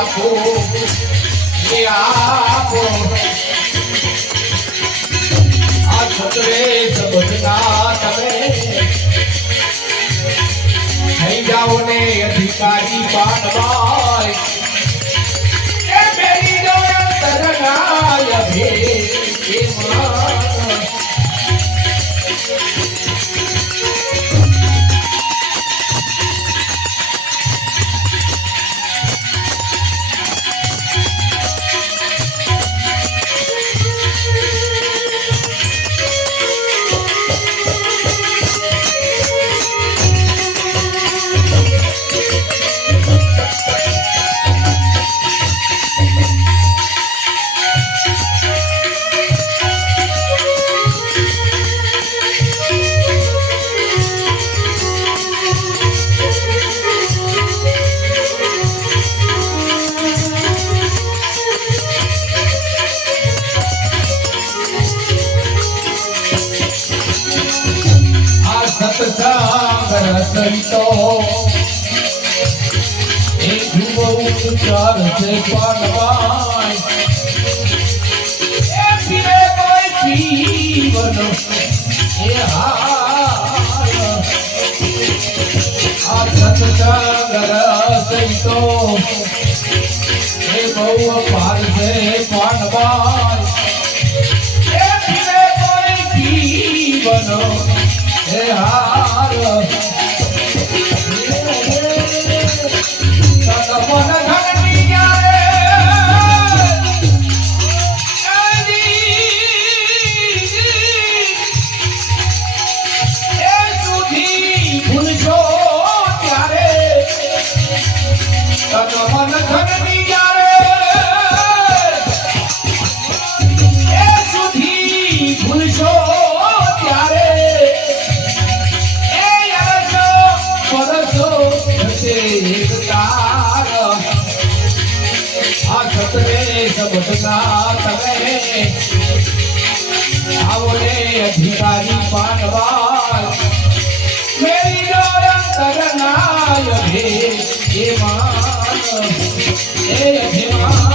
આપો એ આપો આ છત્રે સબદના તમે થઈ જાઓ ને અધિકારી પાનવાય એ મેરી જો અંતરનાય ભે એ માન સત્સંગ સંતો એ ધ્રુવ ઉચ્ચાર છે પાનવાય એ પીરે કોઈ જીવન એ હાર આ સત્સંગ સંતો એ બહુ પાર છે પાનવાય એ પીરે કોઈ જીવન એ હાર મન ધનની જાય એ સુધી ભૂલશો ત્યારે મન ધનની જાય એ સુધી ભૂલશો ત્યારે સબદના તમે આવો ને અધિકારી પાનવાય મેરી જો અંતરનાય ભે એ માન એ અભિમાન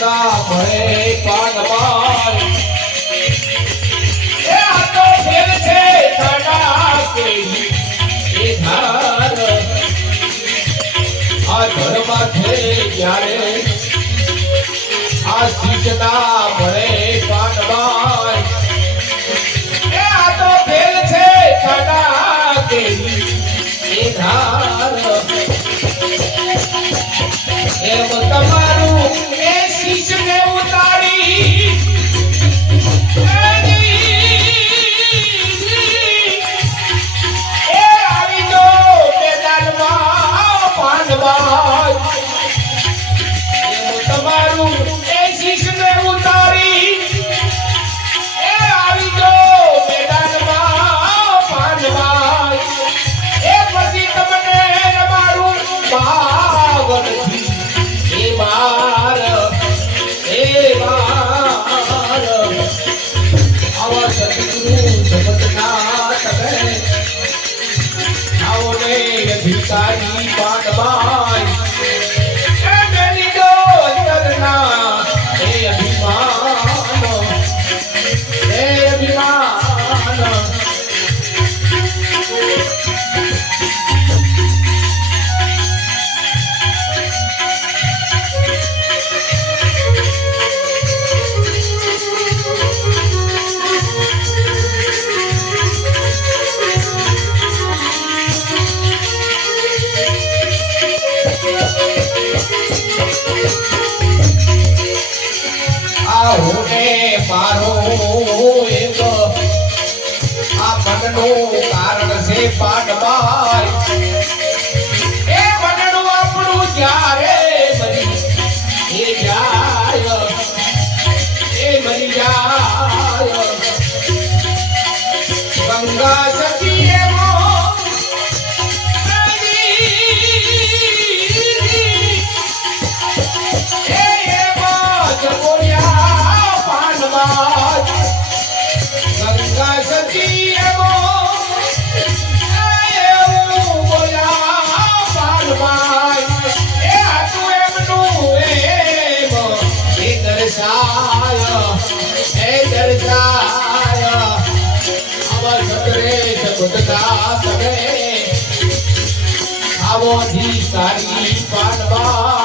ભરે પાનવાય એ આ તો ફેર છે સડા કે એ ધાર આ ઘરમાં છે ત્યારે આ શીશના ભરે પાનવાય એ આ તો ફેર છે સડા કે એ ધાર એમ તમારું શીશને ઉતારી એ આવી જો મેદાનમાં પાનવાય તમારું એ શીશને ઉતારી એ આવી જો મેદાનમાં પાનવાય એ પછી તમને રમાડું બાવન એ બાર આવા સદગુરુ જગતના તમે આવો ને અધિકારી પાનવાય એ મેલી જો અંતરના એ અભિમાન એ અભિમાન સગળે આવો ધી સારી પાડવા